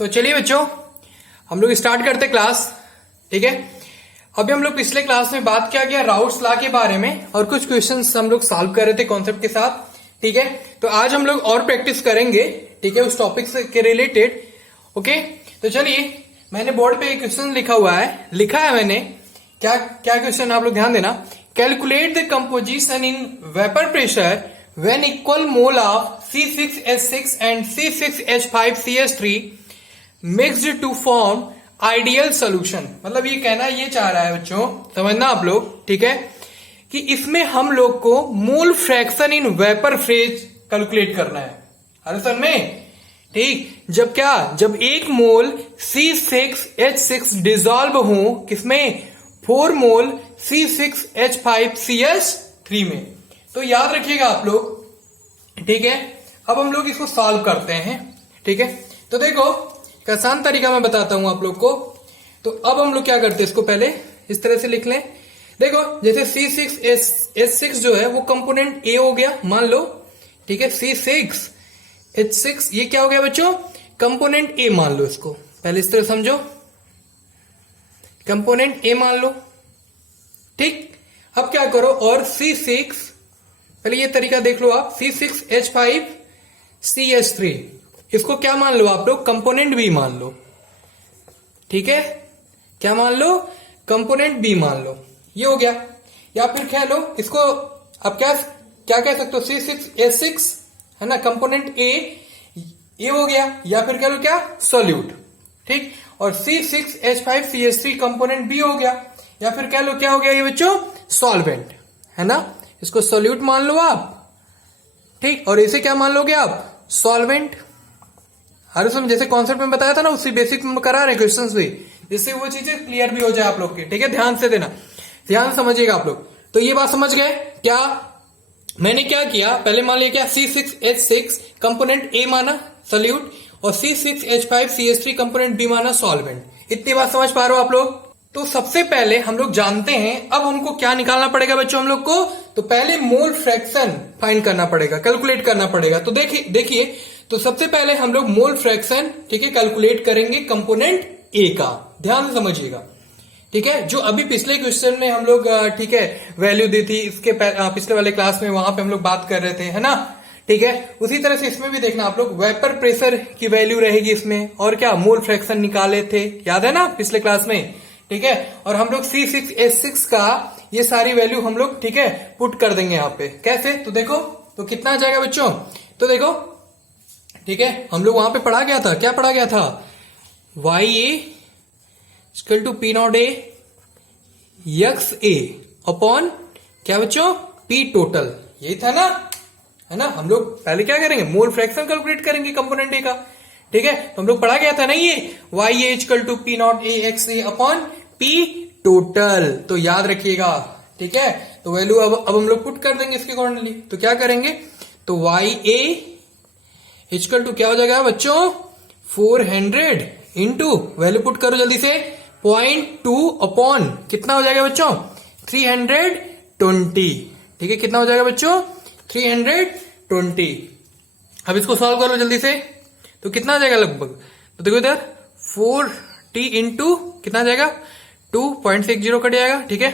तो चलिए बच्चों, हम लोग स्टार्ट करते क्लास। ठीक है, अभी हम लोग पिछले क्लास में बात किया गया राउट्स लॉ के बारे में और कुछ क्वेश्चंस हम लोग सॉल्व कर रहे थे कॉन्सेप्ट के साथ। ठीक है, तो आज हम लोग और प्रैक्टिस करेंगे। ठीक है, उस टॉपिक से के रिलेटेड। ओके, तो चलिए, मैंने बोर्ड पे एक क्वेश्चन लिखा है मैंने। क्या क्या क्वेश्चन, आप लोग ध्यान देना। Calculate the composition in vapour pressure when equal mole of C6H6 and C6H5CH3 mixed to form ideal solution। मतलब ये कहना ये चाह रहा है बच्चों, समझना आप लोग। ठीक है, कि इसमें हम लोग को mole fraction in vapour phase calculate करना है। अरे सर में ठीक, जब एक मोल C6H6 डिजॉल्व हो किसमें, 4 मोल C6H5CH3 में। तो याद रखिएगा आप लोग। ठीक है, अब हम लोग इसको सॉल्व करते हैं। ठीक है, तो देखो एक आसान तरीका मैं बताता हूं आप लोग को। तो अब हम लोग क्या करते हैं, इसको पहले इस तरह से लिख लें। देखो, जैसे C6H6 जो है वो कंपोनेंट ए हो गया, मान लो। ठीक है, C6H6 ये क्या हो गया बच्चों, कंपोनेंट ए मान लो इसको। पहले इस तरह समझो, कंपोनेंट ए मान लो। ठीक, अब क्या करो, और C6, पहले ये तरीका देख लो आप, C6H5CH3 इसको क्या मान लो आप लोग, कंपोनेंट बी मान लो। ठीक है, क्या मान लो, कंपोनेंट बी मान लो। ये हो गया। या फिर कह लो इसको, अब क्या कह सकते हो, C6H6 है ना, कंपोनेंट ए, ये हो गया। या फिर कह लो क्या, सोल्यूट। ठीक, और C6H5CH3 कंपोनेंट बी हो गया। या फिर कह लो क्या हो गया ये बच्चों, सॉल्वेंट है ना, इसको सोल्यूट मान लो आप। ठीक, और इसे क्या मान लोगे आप, सॉल्वेंट। अरे सुन, जैसे कॉन्सेप्ट में बताया था ना, उसी बेसिक में करा रहे क्वेश्चंस भी, जिससे वो चीजें क्लियर भी हो जाए आप लोग की। ठीक है, ध्यान से देना, ध्यान समझिएगा आप लोग। तो ये बात समझ गए क्या, मैंने क्या किया, पहले मान लिया क्या, C6H6 कंपोनेंट ए माना सोल्यूट, और C6H5CH3 कंपोनेंट बी माना सॉल्वेंट। इतनी बात समझ पा रहे हो आप लोग। तो सबसे पहले हम लोग जानते हैं, अब हमको क्या निकालना पड़ेगा बच्चों हम लोग को, तो पहले मोल फ्रैक्शन फाइंड करना पड़ेगा, कैलकुलेट करना पड़ेगा। तो देखिए, तो सबसे पहले हम लोग मोल फ्रैक्शन, ठीक है, कैलकुलेट करेंगे कंपोनेंट ए का। ध्यान से समझिएगा। ठीक है, जो अभी पिछले क्वेश्चन में हम लोग, ठीक है, वैल्यू दी थी, इसके पिछले वाले क्लास में वहां पे हम लोग बात कर रहे थे, है ना। ठीक है, उसी तरह से इसमें भी देखना आप लोग, वेपर प्रेशर की वैल्यू रहेगी इसमें, और क्या, मोल फ्रैक्शन निकाले थे, याद है ना पिछले क्लास में। ठीक है, और हम लोग C6H6 का ये सारी वैल्यू हम लोग, ठीक है, पुट कर देंगे यहाँ पे। कैसे, तो देखो, तो कितना आ जाएगा बच्चों, तो देखो, ठीक है, हम लोग वहां पे पढ़ा गया था, क्या पढ़ा गया था, YA=P0A XA अपॉन क्या बच्चों, P टोटल, यही था ना, है ना। हम लोग पहले क्या करेंगे, मोल फ्रैक्शन कैलकुलेट करेंगे कंपोनेंट ए का। ठीक है, तो हम लोग पढ़ा गया था ना ये, YA=P0A XA upon P total. तो याद रखिएगा। ठीक है, तो वैल्यू अब हम लोग पुट कर देंगे इसके अकॉर्डिंगली। तो क्या करेंगे, तो YA= क्या हो जाएगा बच्चों, 400 इंटू, वैल्यू पुट करो जल्दी से, 0.2 अपॉन कितना हो जाएगा बच्चों, 320। ठीक है, कितना हो जाएगा बच्चों, 320। अब इसको सॉल्व करो जल्दी से, तो कितना आ जाएगा लगभग, तो देखो इधर 4t इंटू कितना आ जाएगा, 2.60 कट जाएगा। ठीक है,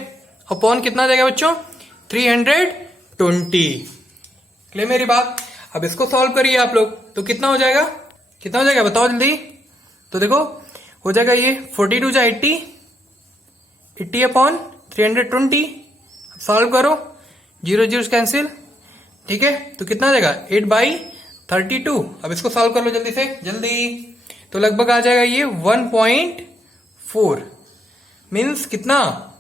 अपॉन कितना आ जाएगा बच्चों, 320। क्लियर मेरी बात। अब इसको सॉल्व करिए आप लोग, तो कितना हो जाएगा, बताओ जल्दी। तो देखो हो जाएगा ये 42 जा 80 अपॉन 320। सॉल्व करो, 0 0 कैंसिल। ठीक है, तो कितना आ जाएगा, 8/32। अब इसको सॉल्व कर लो जल्दी से, जल्दी। तो लगभग आ जाएगा ये 1.4, मीन्स कितना,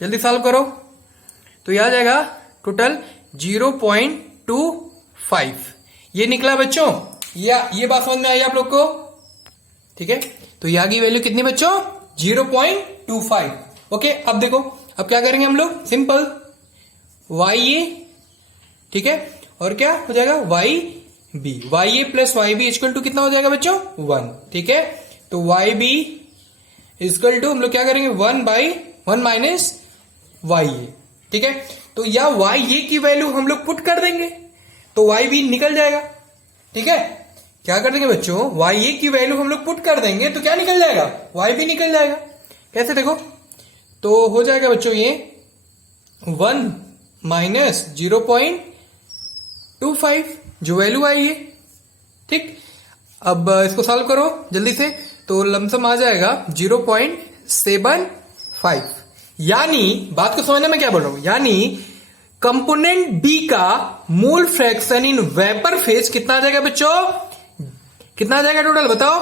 जल्दी सॉल्व करो। तो ये आ जाएगा टोटल 0.25। ये निकला बच्चों, ये बात समझ में आई आप लोग को। ठीक है, तो यहाँ की वैल्यू कितनी बच्चों, 0.25। ओके, अब देखो, अब क्या करेंगे हम लोग, सिंपल, YA, ठीक है, और क्या हो जाएगा, YA प्लस YB कितना हो जाएगा बच्चों, 1। ठीक है, तो YB हम लोग क्या करेंगे, 1/1 माइनस YA। ठीक है, तो या YA की वैल्यू हम लोग पुट कर देंगे, तो YB निकल जाएगा। ठीक है, क्या कर देंगे बच्चों, y की वैल्यू हम लोग पुट कर देंगे तो क्या निकल जाएगा, y भी निकल जाएगा। कैसे देखो, तो हो जाएगा बच्चों ये 1 माइनस 0.25 जो वैल्यू आई है। ठीक, अब इसको सॉल्व करो जल्दी से, तो लमसम आ जाएगा 0.75। यानी बात को समझने में क्या बोल रहा हूं, यानी कंपोनेंट बी का mole fraction in vapour phase कितना आ जाएगा बच्चों, कितना आ जाएगा टोटल बताओ,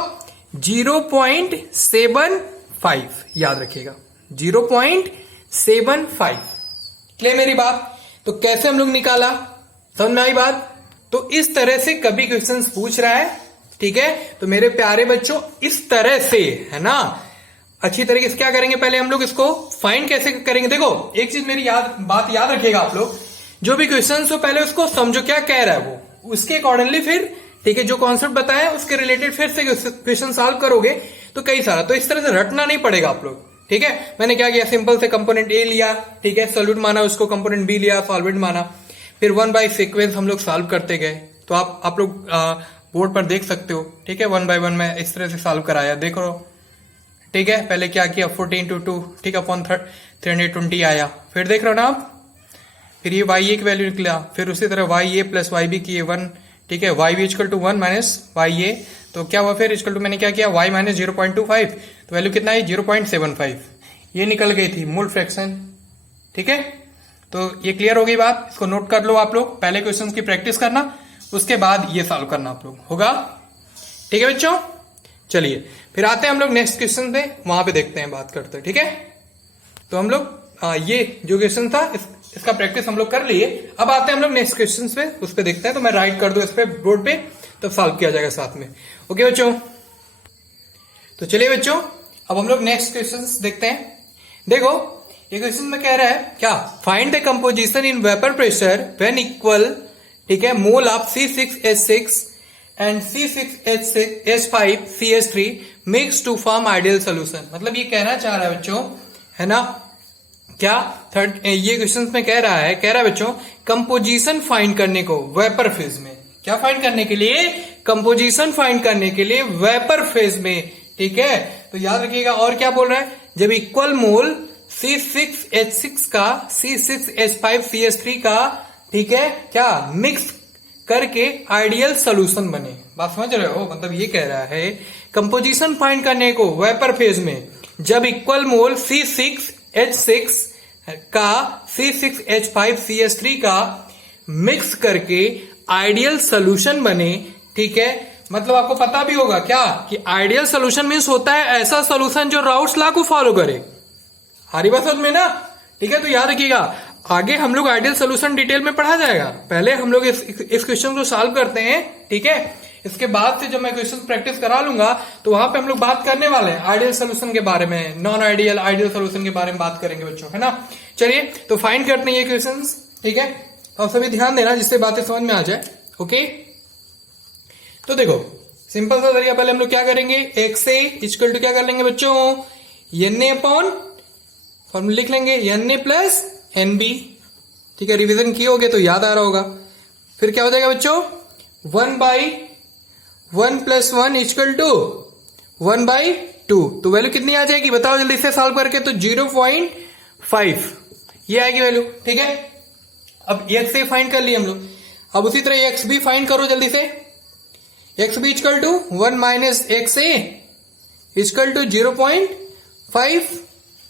0.75। याद रखिएगा 0.75। क्लियर मेरी बात। तो कैसे हम लोग निकाला, समझ में आई बात। तो इस तरह से कभी क्वेश्चंस पूछ रहा है, ठीक है। तो मेरे प्यारे बच्चों इस तरह से, है ना, अच्छी तरीके से क्या करेंगे, पहले हम लोग इसको फाइंड कैसे करेंगे। देखो एक चीज मेरी बात याद रखिएगा आप लोग, जो भी क्वेश्चन हो पहले उसको समझो क्या कह रहा है वो, उसके अकॉर्डिंगली फिर, ठीक है, जो कॉन्सेप्ट बताया उसके रिलेटेड फिर से क्वेश्चन सॉल्व करोगे तो कई सारा, तो इस तरह से रटना नहीं पड़ेगा आप लोग, ठीक है। मैंने क्या किया, सिंपल से कंपोनेंट ए लिया, ठीक है, सॉल्यूट माना उसको, कंपोनेंट बी लिया, सॉल्वेंट माना, फिर 1 बाय सीक्वेंस हम लोग सॉल्व करते गए। तो आप लोग बोर्ड पर देख सकते हो, ठीक है, 1 बाय 1 में इस तरह से सॉल्व कराया, देखो, ठीक है। पहले क्या किया, 14 × 2, ठीक है, अपॉन 320 आया। फिर देख रहे हो ना आप, फिर ये वाई ए की वैल्यू निकला, फिर उसी तरह y A plus y B की 1, ठीक है, y B equal to 1 minus y A, तो क्या हुआ फिर इक्वल टू, मैंने क्या किया, वाई माइनस 0.25, तो वैल्यू कितना है 0.75, ये निकल गई थी मोल फ्रैक्शन, ठीक है। तो ये क्लियर हो गई बात, इसको नोट कर लो आप लोग, पहले क्वेश्चन की प्रैक्टिस करना, उसके बाद ये सॉल्व करना आप लोग, होगा, ठीक है बच्चों। चलिए फिर आते हैं हम लोग नेक्स्ट क्वेश्चन पे, वहां पे देखते हैं, बात करते हैं, ठीक है। तो हम लोग ये जो क्वेश्चन था इसका प्रैक्टिस हम लोग कर लिए, अब आते हैं हम लोग नेक्स्ट क्वेश्चन पे, उस पे देखते हैं। तो मैं राइट कर दूं इस पे बोर्ड पे, तब सॉल्व किया जाएगा साथ में, ओके बच्चों। तो चलिए बच्चों अब हम लोग नेक्स्ट क्वेश्चन देखते हैं। देखो ये क्वेश्चन में कह रहा है क्या, find the composition in vapour pressure when equal, ठीक है, mole of C6H6 and C6H5CH3 mix to form ideal solution. मतलब ये कहना चाह रहा है बच्चों, है ना, क्या ये क्वेश्चन में कह रहा है बच्चों, कंपोजिशन फाइंड करने को वेपर फेज में, क्या फाइंड करने के लिए, कंपोजिशन फाइंड करने के लिए वेपर फेज में, ठीक है। तो याद रखिएगा, और क्या बोल रहा है, जब इक्वल मोल C6H6 का C6H5CH3 का, ठीक है, क्या मिक्स करके आइडियल सोल्यूशन बने। बात समझ रहे हो, मतलब ये कह रहा है कंपोजिशन फाइंड करने को वेपर फेज में, जब इक्वल मोल C6H6 का C6H5CH3 का मिक्स करके आइडियल सोल्यूशन बने, ठीक है। मतलब आपको पता भी होगा क्या कि आइडियल सोल्यूशन मीन्स होता है ऐसा सोल्यूशन जो राउट्स लॉ को फॉलो करे, हरी बात समझ में ना, ठीक है। तो याद रखिएगा, आगे हम लोग आइडियल सोल्यूशन डिटेल में पढ़ा जाएगा, पहले हम लोग इस क्वेश्चन को सॉल्व करते हैं, ठीक है। इसके बाद से जब मैं क्वेश्चन प्रैक्टिस करा लूंगा तो वहां पे हम लोग बात करने वाले हैं आइडियल सोल्यूशन के बारे में, नॉन आइडियल, आइडियल सोल्यूशन के बारे में बात करेंगे बच्चों, है ना। चलिए तो फाइंड करते हैं ये क्वेश्चन, ठीक है। तो आप सभी ध्यान देना जिससे बातें समझ में आ जाए, ओके। तो देखो सिंपल सा तरीका, पहले हम लोग क्या करेंगे, एक्स ए इक्वल टू क्या कर लेंगे बच्चों, NA अपॉन फॉर्मूला लिख लेंगे NA प्लस NB, ठीक है। रिवीजन किए होगे तो याद आ रहा होगा। फिर क्या हो जाएगा बच्चों, 1/1 + 1 इक्वल टू 1/2, तो वैल्यू कितनी आ जाएगी बताओ जल्दी से सॉल्व करके, तो 0.5 ये आएगी वैल्यू, ठीक है। अब एक्स ए फाइंड कर लिए हम लोग, अब उसी तरह एक्स बी फाइंड करो जल्दी से, x B equal to 1 minus x A equal to 0.5,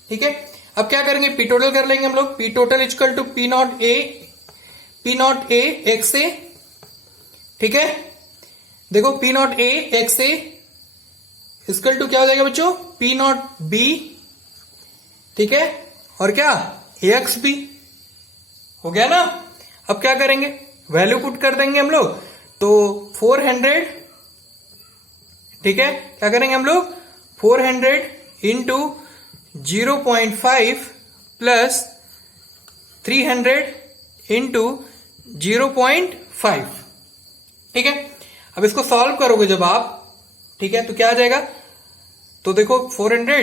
ठीक है। अब क्या करेंगे, पी टोटल कर लेंगे हम लोग, P total equal to P not A x A, ठीक है। देखो P not A x A equal to क्या हो जाएगा बच्चों, P नॉट बी, ठीक है, और क्या एक्स बी, हो गया ना। अब क्या करेंगे, वैल्यू पुट कर देंगे हम लोग, तो 400, ठीक है, क्या करेंगे हम लोग, 400 इंटू 0.5 प्लस 300 इंटू 0.5, ठीक है। अब इसको सॉल्व करोगे जब आप, ठीक है, तो क्या आ जाएगा, तो देखो 400,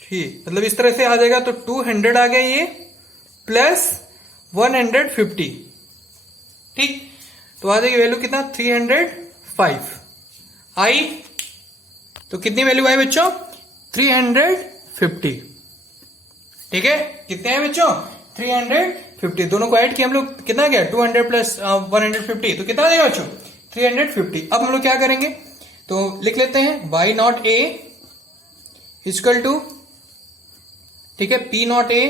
ठीक, मतलब इस तरह से आ जाएगा, तो 200 आ गया ये प्लस 150, ठीक, तो आ जाएगी वैल्यू कितना 305, आई, तो कितनी वैल्यू आई बच्चों? 350। ठीक है, कितने हैं बच्चों? 350। दोनों को ऐड किया हम लोग, कितना गया? 200 प्लस 150, तो कितना देगा बच्चों? 350। अब हम लोग क्या करेंगे, तो लिख लेते हैं y not A equal to, ठीक है, p not A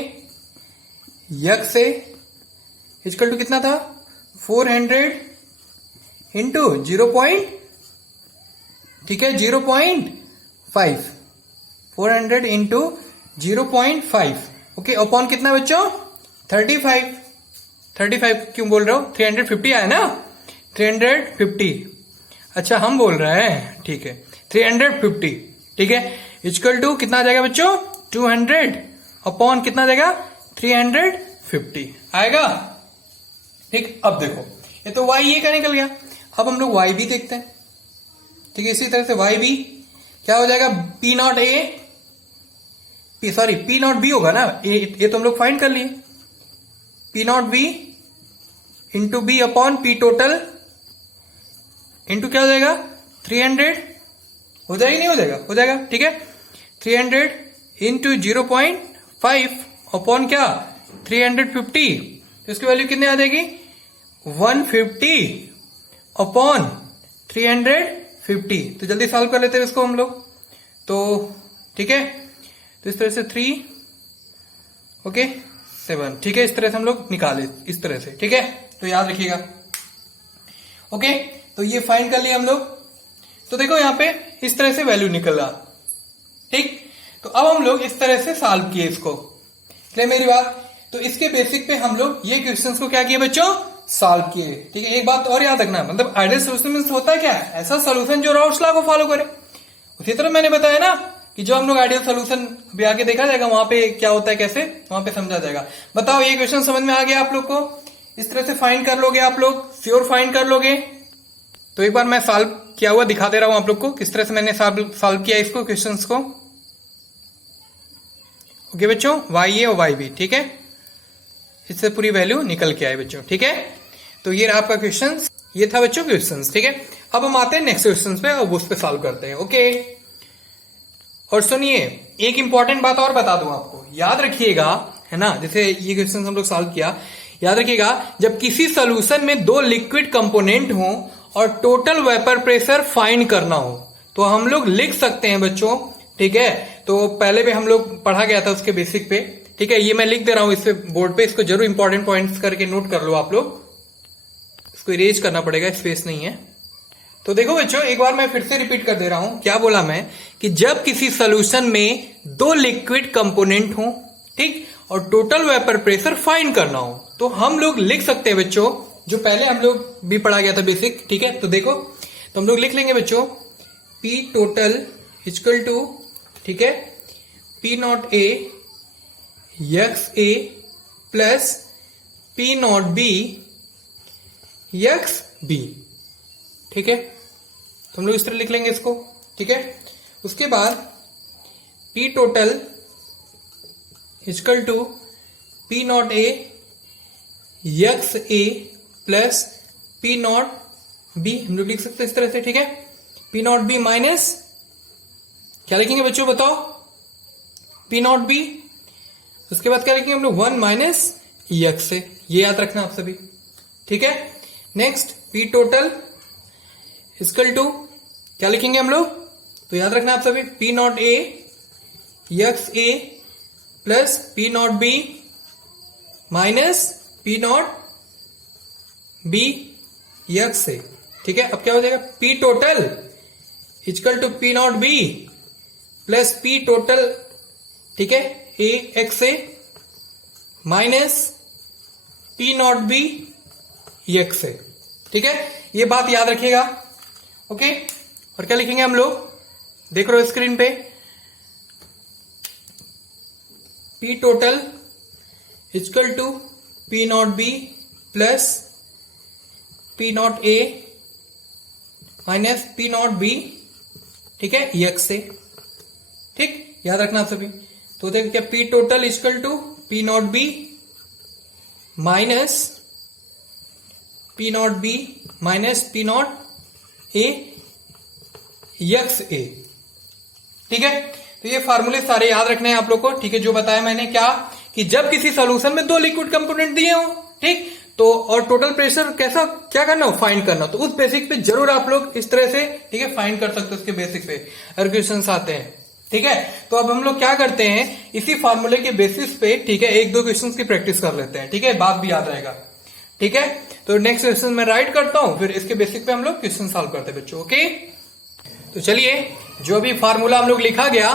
x A equal to कितना था? 400 इंटू 0. ठीक है, 0.5, 400 इंटू 0.5, ओके, अपॉन कितना बच्चों? 35 क्यों बोल रहे हो? 350 आया ना, 350। अच्छा हम बोल रहे हैं, ठीक है, 350, ठीक है, इक्वल टू कितना आ जाएगा बच्चों? 200 अपॉन कितना जाएगा? 350 आएगा। ठीक, अब देखो ये तो y ये का निकल गया। अब हम लोग y भी देखते हैं, ठीक है, इसी तरह से y भी क्या हो जाएगा? p not a, sorry p not b होगा ना, ये तो हम लोग फाइंड कर लिए, p not b into B upon p total into क्या हो जाएगा? 300 हो जाएगा, नहीं हो जाएगा? हो जाएगा, ठीक है, 300 इंटू 0.5 अपॉन क्या? 350, तो इसकी वैल्यू कितनी आ जाएगी? 150 अपॉन 350। तो जल्दी सॉल्व कर लेते हैं इसको हम लोग, तो ठीक है, तो इस तरह से 3, ओके, 7, ठीक है, इस तरह से हम लोग निकाले, इस तरह से, ठीक है, तो याद रखिएगा। ओके, तो ये फाइंड कर लिया हम लोग। तो देखो यहां पे इस तरह से वैल्यू निकल रहा, ठीक। तो अब हम लोग इस तरह से सॉल्व किए इसको, इसलिए मेरी बात, तो इसके बेसिक पे हम लोग ये क्वेश्चंस को क्या किए बच्चों? सॉल्व किए, ठीक है। एक बात और याद रखना, मतलब आइडियल सोल्यूशन मींस होता है क्या? ऐसा सोल्यूशन जो राउट्स लॉ को फॉलो करे। उसी तरह मैंने बताया ना कि जो हम लोग आइडियल सोल्यूशन अभी आगे देखा जाएगा, वहां पे क्या होता है, कैसे वहां पे समझा जाएगा। बताओ ये क्वेश्चन समझ में आ गया आप लोग को? इस तरह से फाइंड कर लोगे आप लोग, श्योर फाइंड कर लोगे। तो एक बार मैं सॉल्व किया हुआ दिखा दे रहा हूं आप लोग को, किस तरह से मैंने सॉल्व किया इसको, क्वेश्चंस को। ओके बच्चों, वाई ए और वाई बी, ठीक है, इससे पूरी वैल्यू निकल के आए बच्चों, ठीक है। तो ये रहा आपका क्वेश्चन, ये था बच्चों क्वेश्चन, ठीक है। अब हम आते हैं नेक्स्ट क्वेश्चन पे और उस पे सॉल्व करते हैं, ओके। और सुनिए, एक इंपॉर्टेंट बात और बता दूं आपको, याद रखिएगा, है ना, जैसे ये क्वेश्चन हम लोग सॉल्व किया, याद रखिएगा, जब किसी सोल्यूशन में दो लिक्विड कंपोनेंट हो और टोटल वेपर प्रेशर फाइंड करना हो, तो हम लोग लिख सकते हैं बच्चों, ठीक है। तो पहले भी हम लोग पढ़ा गया था उसके बेसिक पे, ठीक है। ये मैं लिख दे रहा हूं इस पे बोर्ड पे, इसको जरूर इंपॉर्टेंट पॉइंट्स करके नोट कर लो आप लोग, इसको इरेज करना पड़ेगा, स्पेस नहीं है। तो देखो बच्चों, एक बार मैं फिर से रिपीट कर दे रहा हूं, क्या बोला मैं, कि जब किसी सोल्यूशन में दो लिक्विड कंपोनेंट हो, ठीक, और टोटल वेपर प्रेशर फाइंड करना हो, तो हम लोग लिख सकते हैं बच्चों, जो पहले हम लोग भी पढ़ा गया था बेसिक, ठीक है। तो देखो, तो हम लोग लिख लेंगे बच्चों, P टोटल इक्वल टू, ठीक है, P not A x A plus P naught B X B, ठीक है। तो हम लोग इस तरह लिख लेंगे इसको, ठीक है। उसके बाद P total equal to P not A x A plus P naught B, हम लोग लिख सकते हैं इस तरह से, ठीक है। P नॉट बी माइनस क्या लिखेंगे बच्चों, बताओ, P नॉट बी, उसके बाद क्या लिखेंगे हम लोग, 1 माइनस यक्स से, ये याद रखना आप सभी, ठीक है। Next P total equal to क्या लिखेंगे हम लोग, तो याद रखना आप सभी, P not A x A plus P naught B minus P naught B x से, ठीक है। अब क्या हो जाएगा, P total equal to P naught B plus P total, ठीक है, A x A minus P naught B x से, ठीक है। ये बात याद रखिएगा, ओके। और क्या लिखेंगे हम लोग, देख रहे हो स्क्रीन पे, P total equal to P naught B plus P not A minus P naught B, ठीक है, एक्स से, ठीक, याद रखना आप सभी। तो देखो क्या, P total equal to P naught B minus P naught B minus P not A x A. ठीक है, तो ये फार्मूले सारे याद रखने हैं आप लोग को। ठीक है, जो बताया मैंने क्या कि जब किसी सॉल्यूशन में दो लिक्विड कंपोनेंट दिए हो, ठीक, तो और टोटल प्रेशर कैसा क्या करना हो, फाइंड करना, तो उस बेसिक पे जरूर आप लोग इस तरह से, ठीक है, फाइंड कर सकते हो उसके बेसिक पे अगर क्वेश्चंस आते हैं। ठीक है, तो अब हम लोग क्या करते हैं, इसी फार्मूले के बेसिस पे, ठीक है, एक दो क्वेश्चंस की प्रैक्टिस कर लेते हैं। ठीक है, बात भी याद रहेगा। ठीक है, तो नेक्स्ट क्वेश्चन मैं राइट करता हूं, फिर इसके बेसिक पे हम लोग क्वेश्चन सॉल्व करते हैं बच्चों। ओके, तो चलिए जो भी फार्मूला हम लोग लिखा गया,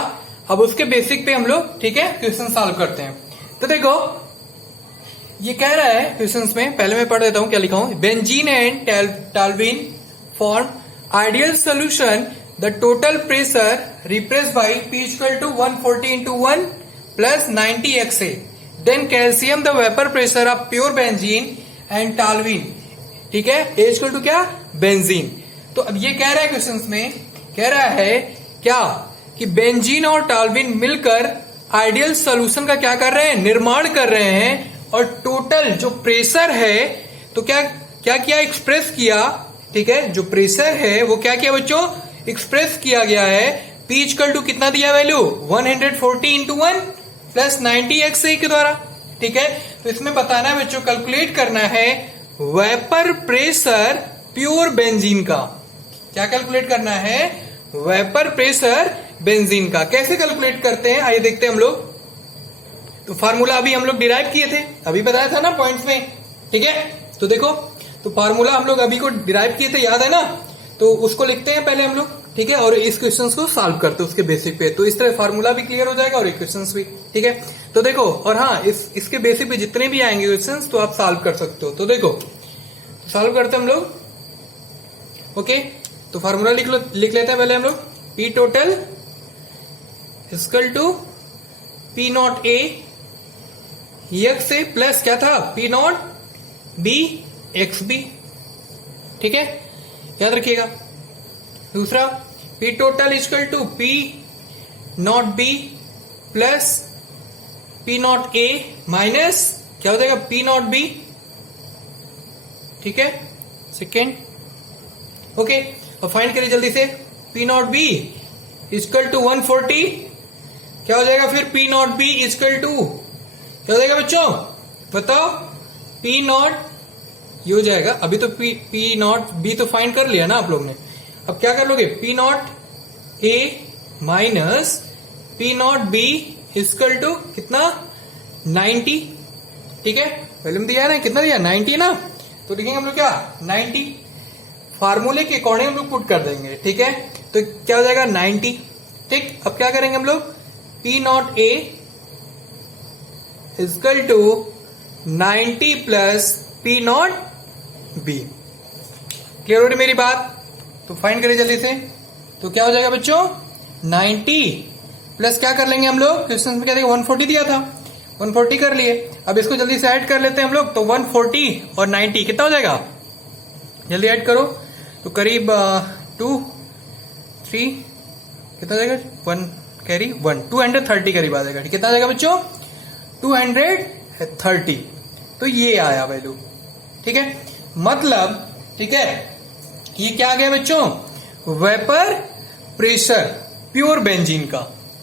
अब उसके बेसिक पे हम लोग, ठीक है, क्वेश्चन सॉल्व करते हैं। तो देखो ये कह रहा है क्वेश्चंस में, पहले मैं पढ़ देता हूं क्या लिखा हूं। Benzene and toluene form ideal solution, the total pressure repressed by P equal to 140 into 1 plus 90 XA, then calcium the vapor pressure of pure benzene and toluene, ठीक है, A equal to क्या, बेंजीन। तो अब ये कह रहा है questions में, कह रहा है क्या कि बेंजीन और टॉल्यूइन मिलकर आइडियल सॉल्यूशन का क्या कर रहे हैं, निर्माण कर रहे हैं, और टोटल जो प्रेशर है, तो क्या क्या किया, एक्सप्रेस किया। ठीक है, जो प्रेशर है वो क्या किया बच्चों, एक्सप्रेस किया गया है। P इक्वल टू कितना दिया वैल्यू, 140 इंटू 1 प्लस 90 XA के द्वारा। ठीक है, तो इसमें बताना है बच्चों, कैलकुलेट करना है वेपर प्रेशर प्योर बेंजीन का। क्या कैलकुलेट करना है, वेपर प्रेशर बेंजीन का। कैसे कैलकुलेट करते हैं आइए देखते हैं हम लोग। तो फार्मूला अभी हम लोग डिराइव किए थे, अभी बताया था ना पॉइंट्स में। ठीक है, तो देखो, तो फार्मूला हम लोग अभी को डिराइव किए थे, याद है ना, तो उसको लिखते हैं पहले हम लोग। ठीक है, और इस क्वेश्चंस को सॉल्व करते हैं उसके बेसिक पे, तो इस तरह फार्मूला भी क्लियर हो जाएगा और क्वेश्चंस भी। ठीक है, तो देखो, और हाँ, इसके बेसिक पे जितने भी आएंगे क्वेश्चंस तो आप सॉल्व कर सकते हो। तो देखो सॉल्व करते हैं हम लोग। ओके, तो फार्मूला लिख लेते हैं पहले हम लोग। P total equal to P naught A X A plus क्या था, P not B X B. ठीक है, याद रखिएगा। दूसरा P total equal to P not B plus P naught A minus क्या हो जाएगा, P नॉट B। ठीक है, सेकेंड। ओके, अब फाइंड करिए जल्दी से। P not B equal to 140, क्या हो जाएगा फिर P not B equal to क्या हो जाएगा बच्चों, बताओ। P नॉट ये हो जाएगा, अभी तो P नॉट B तो फाइंड कर लिया ना आप लोग ने। अब क्या कर लोगे, P naught A minus P not B equal to कितना, 90। ठीक है, वैल्यूम दिया है ना, कितना दिया, 90 ना, तो लिखेंगे हम लोग क्या, 90। फार्मूले के अकॉर्डिंग हम लोग पुट कर देंगे। ठीक है, तो क्या हो जाएगा, 90। ठीक, अब क्या करेंगे हम लोग, P naught A equal to 90 plus P not B। Clear हो रही मेरी बात, तो फाइंड करें जल्दी से। तो क्या हो जाएगा बच्चों, 90 प्लस क्या कर लेंगे हम लोग, क्वेश्चन में क्या देखा, 140 दिया था, 140 कर लिए। अब इसको जल्दी से ऐड कर लेते हैं हम लोग, तो 140 और 90 कितना हो जाएगा, जल्दी ऐड करो। तो करीब 2 3 कितना हो जाएगा, 1 कैरी 1 230 करीब आ जाएगा। कितना आ जाएगा बच्चों, 230। तो ये आया वैल्यू। ठीक है, मतलब, ठीक है, ये क्या आ गया बच्चों, वेपर प्रेशर प्योर बेंजीन का।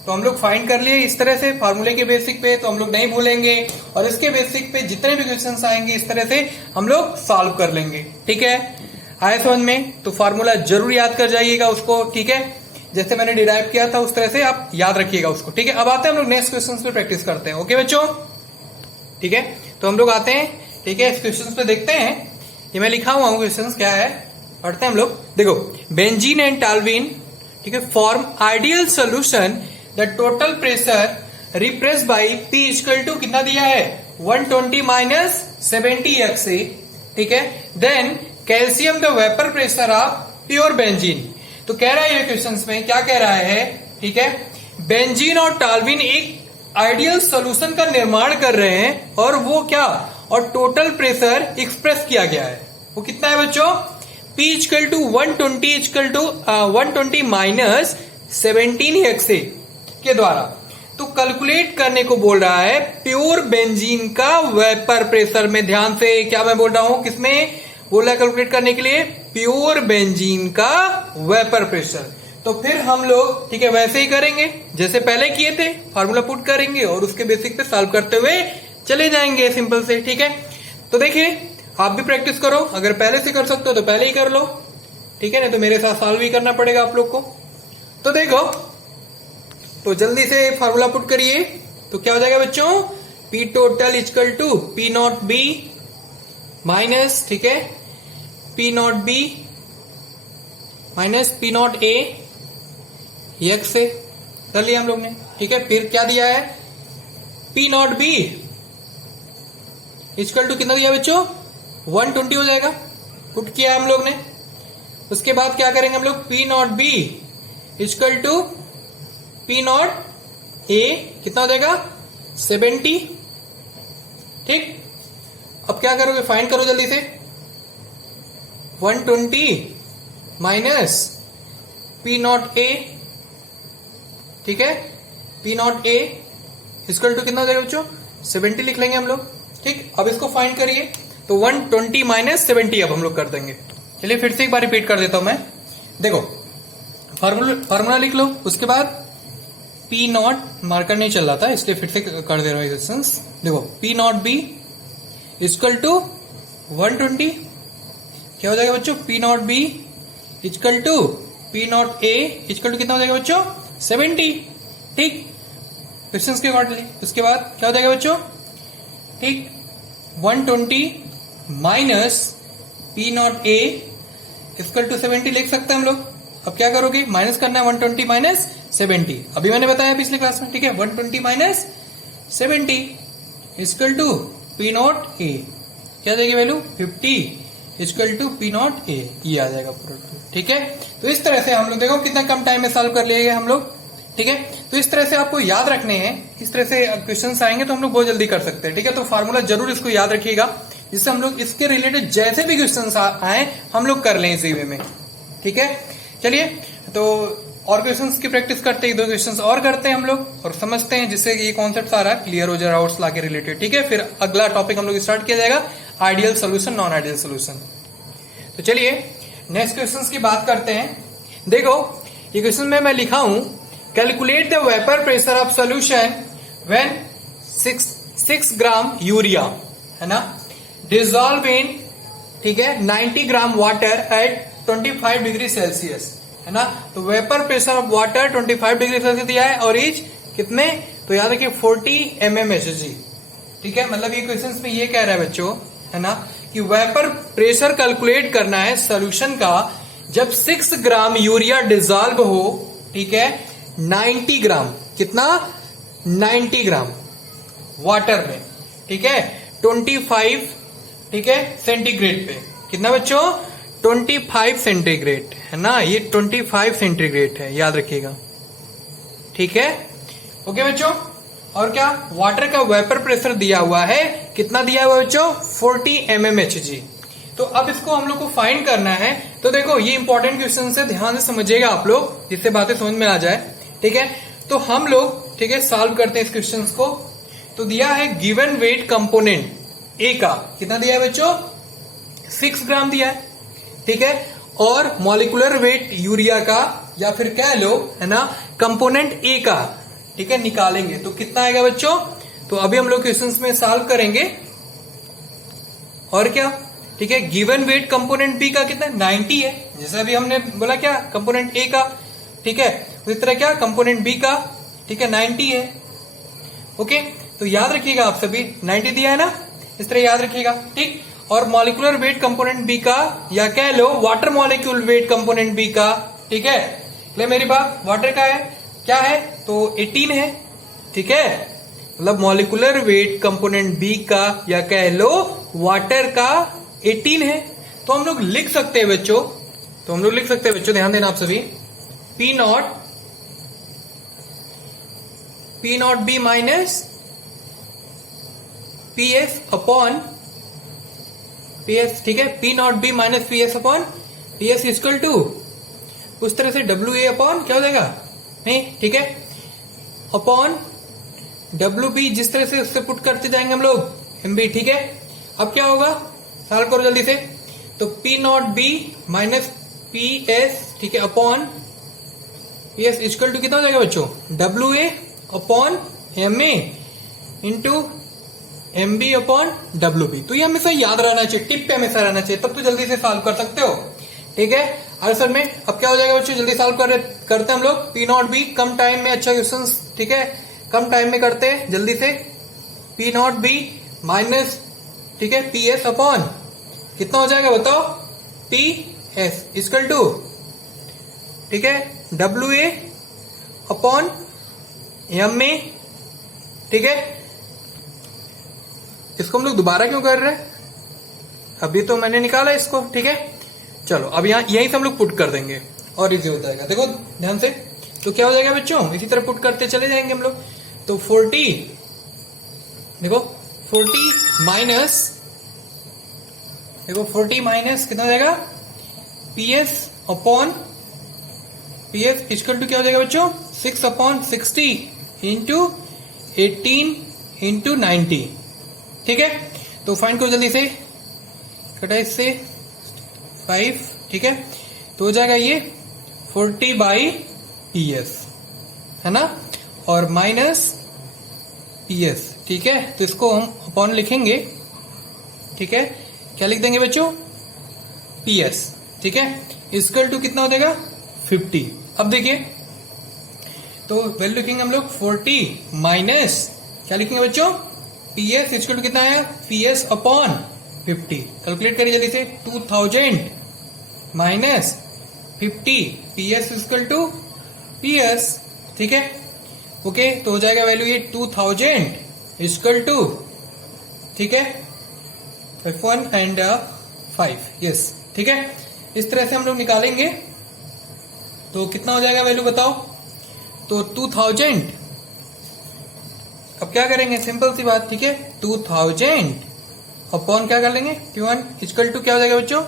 तो हम लोग फाइंड कर लिए इस तरह से फार्मूले के बेसिक पे, तो हम लोग नहीं भूलेंगे, और इसके बेसिक पे जितने भी क्वेश्चंस आएंगे इस तरह से हम लोग सॉल्व कर लेंगे। ठीक है, आए समझ में, तो फार्मूला जरूर याद कर जाइएगा उसको। ठीक है, जैसे मैंने डिराइव किया था उस तरह से आप याद रखिएगा उसको। ठीक है, अब आते हैं हम लोग नेक्स्ट क्वेश्चन पे प्रैक्टिस करते हैं। ओके बच्चों, ठीक है, तो हम लोग आते हैं, ठीक है, इस क्वेश्चन पे देखते हैं। ये मैं लिखा हुआ हूं क्वेश्चन क्या है, पढ़ते हैं हम लोग। देखो, बेंजीन एंड टॉल्यूइन, ठीक है, form ideal solution, the total pressure repressed by P equal to कितना दिया है, 120 माइनस 70 XA। ठीक है, then calcium the vapour pressure of pure benzene. तो कह रहा है ये क्वेश्चन में, क्या कह रहा है, ठीक है, बेंजीन और टॉल्यूइन एक आइडियल सॉल्यूशन का निर्माण कर रहे हैं, और वो क्या, और टोटल प्रेशर एक्सप्रेस किया गया है, वो कितना है बच्चों, P equal to 120 minus 17 XA के द्वारा। तो कैलकुलेट करने को बोल रहा है प्योर बेंजीन का वेपर प्रेशर में। ध्यान से, क्या मैं बोल रहा हूं, किसमें बोल रहा है कैलकुलेट करने के लिए, प्योर बेंजीन का वेपर प्रेशर। तो फिर हम लोग ठीक है वैसे ही करेंगे जैसे पहले किए थे, फार्मूला पुट करेंगे और उसके बेसिक पे सॉल्व करते हुए चले जाएंगे सिंपल से। ठीक है, तो देखिए आप भी प्रैक्टिस करो, अगर पहले से कर सकते हो तो पहले ही कर लो, ठीक है ना, तो मेरे साथ सॉल्व भी करना पड़ेगा आप लोग को। तो देखो, तो जल्दी से फार्मूला पुट करिए, तो क्या हो जाएगा बच्चों, P total equal to P naught B minus, ठीक है, P naught B minus P naught A, X से कर लिया हम लोग ने। ठीक है, फिर क्या दिया है, P naught B equal to कितना दिया बच्चों, 120 हो जाएगा, पुट किया हम लोग ने। उसके बाद क्या करेंगे हम लोग, P naught B equal to P naught A, कितना हो जाएगा 70। ठीक, अब क्या करोगे, फाइंड करो जल्दी से, 120 माइनस पी नॉट ए, ठीक है, P naught A equal to कितना हो जाएगा बच्चों, 70 लिख लेंगे हम लोग। ठीक, अब इसको फाइंड करिए, तो 120 माइनस 70 अब हम लोग कर देंगे। चलिए फिर से एक बार रिपीट कर देता हूं मैं, देखो फार्मूला लिख लो, उसके बाद पी नॉट मार्कर नहीं चल रहा था इसलिए फिर से कर दे रहा हूं क्वेश्चंस। देखो P naught B equal to 120, क्या हो जाएगा बच्चों, P naught B equal to P naught A equal to कितना हो जाएगा बच्चों, 70। ठीक, क्वेश्चंस के अकॉर्डिंगली। उसके बाद क्या हो जाएगा बच्चों, ठीक, 120 minus P naught A equal to 70 लिख सकते हैं हम लोग। अब क्या करोगे, माइनस करना है 120 माइनस 70, अभी मैंने बताया पिछले क्लास में। ठीक है, 120 minus 70 equal to P naught A, क्या जाएगी value 50 equal to P naught A, ये आ जाएगा पूरा। ठीक है, तो इस तरह से हम लोग देखो कितना कम टाइम में सॉल्व कर लिए हम लोग। ठीक है, तो इस तरह से आपको याद रखने हैं, इस तरह से क्वेश्चंस आएंगे तो हम लोग बहुत जल्दी कर सकते हैं। ठीक है, तो फार्मूला जरूर इसको याद रखिएगा, जिससे हम लोग इसके रिलेटेड जैसे भी क्वेश्चंस आए हम लोग कर लें इसी वे में। ठीक है, चलिए तो और क्वेश्चंस की प्रैक्टिस करते हैं, 2 क्वेश्चंस और करते हैं हम लोग और समझते हैं, जिससे ये कॉन्सेप्ट सारा क्लियर हो जाए डाउट्स ला के रिलेटेड। ठीक है, फिर अगला टॉपिक हम लोग स्टार्ट किया जाएगा, ideal solution, non ideal solution. तो चलिए नेक्स्ट क्वेश्चंस की बात करते हैं। देखो ये क्वेश्चन में मैं लिखा हूं, calculate the vapour pressure of solution when 6 gram urea, है ना, डिजॉल्व इन, ठीक है, 90 gram water at 25 degree Celsius, है ना। तो vapour pressure of water 25 degree Celsius दिया है और इज कितने, तो याद रखिए 40 mmHg। ठीक है, मतलब ये क्वेश्चन में ये कह रहा है बच्चों, है ना, कि वेपर प्रेशर कैलकुलेट करना है सोल्यूशन का जब 6 ग्राम यूरिया डिजॉल्व हो, ठीक है, 90 ग्राम, कितना 90 ग्राम वाटर में, ठीक है, 25, ठीक है, सेंटीग्रेड पे, कितना बच्चों 25 सेंटीग्रेड, है ना, ये 25 सेंटीग्रेड है, याद रखिएगा। ठीक है, ओके बच्चों, और क्या, वाटर का वेपर प्रेशर दिया हुआ है, कितना दिया हुआ है बच्चों 40 mmHg। तो अब इसको हम लोग को फाइंड करना है। तो देखो ये इंपॉर्टेंट क्वेश्चन है, ध्यान से समझिएगा आप लोग, जिससे बातें समझ में आ जाए। ठीक है, तो हम लोग ठीक है सॉल्व करते हैं इस क्वेश्चन को। तो दिया है गिवन वेट कंपोनेंट ए का, कितना दिया है बच्चों 6 ग्राम दिया है, ठीक है, और मॉलिक्यूलर वेट यूरिया का, या फिर कह लो, है ना, कंपोनेंट ए का, ठीक है, निकालेंगे तो कितना आएगा बच्चों। तो अभी हम लोग क्वेश्चंस में सॉल्व करेंगे, और क्या, ठीक है, गिवन वेट कंपोनेंट बी का कितना 90 है, जैसे अभी हमने बोला क्या कंपोनेंट ए का, ठीक है, उसी तरह क्या कंपोनेंट बी का, ठीक है, 90 है। ओके, तो याद रखिएगा आप सभी 90 दिया है ना, इस तरह याद रखिएगा। ठीक, और मॉलिक्यूलर वेट कंपोनेंट बी का, या कह लो water molecule weight component B का, ठीक है, ले मेरी बात, वाटर का है क्या है, तो 18 है। ठीक है, मतलब मॉलिक्यूलर वेट कंपोनेंट बी का, या कह लो वाटर का 18 है। तो हम लोग लिख सकते हैं बच्चों, ध्यान देना आप सभी, P naught B minus P S upon P S, ठीक है, P naught B minus P S upon P S equal to उस तरह से डब्ल्यू ए अपॉन क्या हो जाएगा, नहीं, ठीक है, अपॉन डब्ल्यू बी, जिस तरह से उससे पुट करते जाएंगे हम लोग एम बी। ठीक है, अब क्या होगा, सॉल्व करो जल्दी से। तो P naught B minus P S, ठीक है, upon P S equal to कितना हो जाएगा बच्चों, W A upon M A into M B upon W B. तो ये हमेशा याद रहना चाहिए, टिप पे हमेशा रहना चाहिए, तब तो जल्दी से सॉल्व कर सकते हो। ठीक है, आंसर में अब क्या हो जाएगा बच्चों, जल्दी सॉल्व करते हैं हम लोग। पी नॉट बी कम टाइम में, अच्छा क्वेश्चन, ठीक है, कम टाइम में करते हैं जल्दी से। पी नॉट बी माइनस, ठीक है, पी एस अपॉन कितना हो जाएगा बताओ, पी एस इक्वल टू, ठीक है, W A upon M A. ठीक है, इसको हम लोग दोबारा क्यों कर रहे हैं, अभी तो मैंने निकाला इसको। ठीक है, चलो अब यहाँ यहीं से हम लोग पुट कर देंगे और इजी हो जाएगा। देखो ध्यान से, तो क्या हो जाएगा बच्चों, इसी तरह पुट करते चले जाएंगे हम लोग। तो 40, देखो 40 माइनस, देखो 40 माइनस कितना हो जाएगा, P S upon, P S equal to क्या हो जाएगा बच्चों, 6 अपॉन 60 इंटू 18 इंटू 90। ठीक है, तो फाइंड करो जल्दी से, कटा इससे 5। ठीक है, तो हो जाएगा ये 40 बाई पी एस, है ना, और माइनस पी एस। ठीक है, तो इसको हम अपॉन लिखेंगे। ठीक है, क्या लिख देंगे बच्चों, पी एस। ठीक है, इक्वल टू कितना हो जाएगा 50। अब देखिए, तो वैल्यू लिखेंगे हम लोग 40 माइनस, क्या लिखेंगे बच्चों, पी एस इक्वल टू कितना है, पी एस अपॉन 50। कैलकुलेट करिए जल्दी से, 2000 minus 50, P S equal to P S. ठीक है, ओके, तो हो जाएगा वैल्यू ये 2000 इक्वल टू, ठीक है, 1 एंड 5, यस। ठीक है, इस तरह से हम लोग निकालेंगे। तो कितना हो जाएगा वैल्यू बताओ, तो 2000, अब क्या करेंगे, सिंपल सी बात। ठीक है, 2000 अपॉन क्या कर लेंगे, P1 इक्वल टू क्या हो जाएगा बच्चों,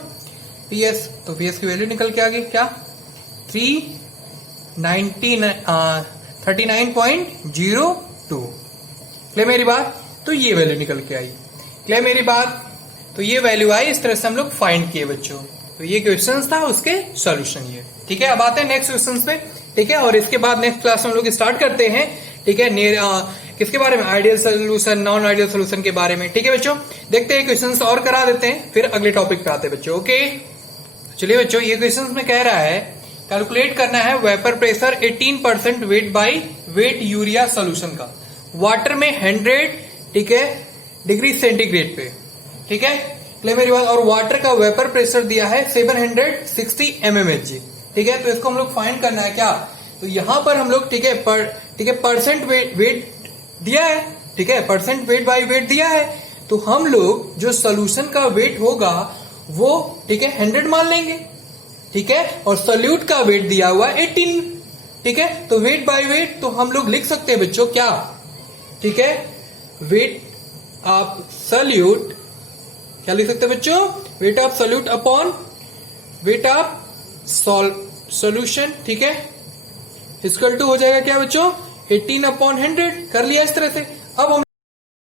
पी एस। तो पी एस की वैल्यू निकल के आ गई क्या, 39.02। क्लियर मेरी बात, तो ये वैल्यू निकल के आई। क्लियर मेरी बात, तो ये वैल्यू आई, इस तरह से हम लोग फाइंड किए बच्चों। तो ये क्वेश्चन था, उसके सॉल्यूशन ये। ठीक है, अब आते हैं नेक्स्ट क्वेश्चन पे। ठीक है, और इसके बाद नेक्स्ट क्लास में हम लोग स्टार्ट करते हैं। ठीक है, किसके बारे में, ideal solution, non ideal solution के बारे में। ठीक है बच्चों, देखते हैं क्वेश्चंस और करा देते हैं, फिर अगले टॉपिक पे आते हैं बच्चों। ओके, चलिए बच्चों, ये क्वेश्चंस में कह रहा है कैलकुलेट करना है vapour pressure 18% weight by wait urea solution का वाटर में 100, ठीक है, डिग्री सेंटीग्रेड पे। ठीक है, क्लियर मेरी बात, और वाटर का वेपर प्रेशर दिया है 760 mmHg। ठीक है, तो इसको हम लोग फाइंड करना है क्या, तो यहां पर हम लोग, ठीक है, परसेंट वेट दिया है। ठीक है, परसेंट वेट बाई वेट दिया है, तो हम लोग जो सोल्यूशन का वेट होगा वो, ठीक है, 100 मान लेंगे। ठीक है, और सोल्यूट का वेट दिया हुआ 18। ठीक है, तो वेट बाय वेट तो हम लोग लिख सकते हैं बच्चों क्या, ठीक है, वेट ऑफ सोल्यूट, क्या लिख सकते हैं बच्चों, weight of solute upon weight of solution. ठीक है, इक्वल टू हो जाएगा क्या बच्चों, 18 अपॉन 100। कर लिया इस तरह से। अब हम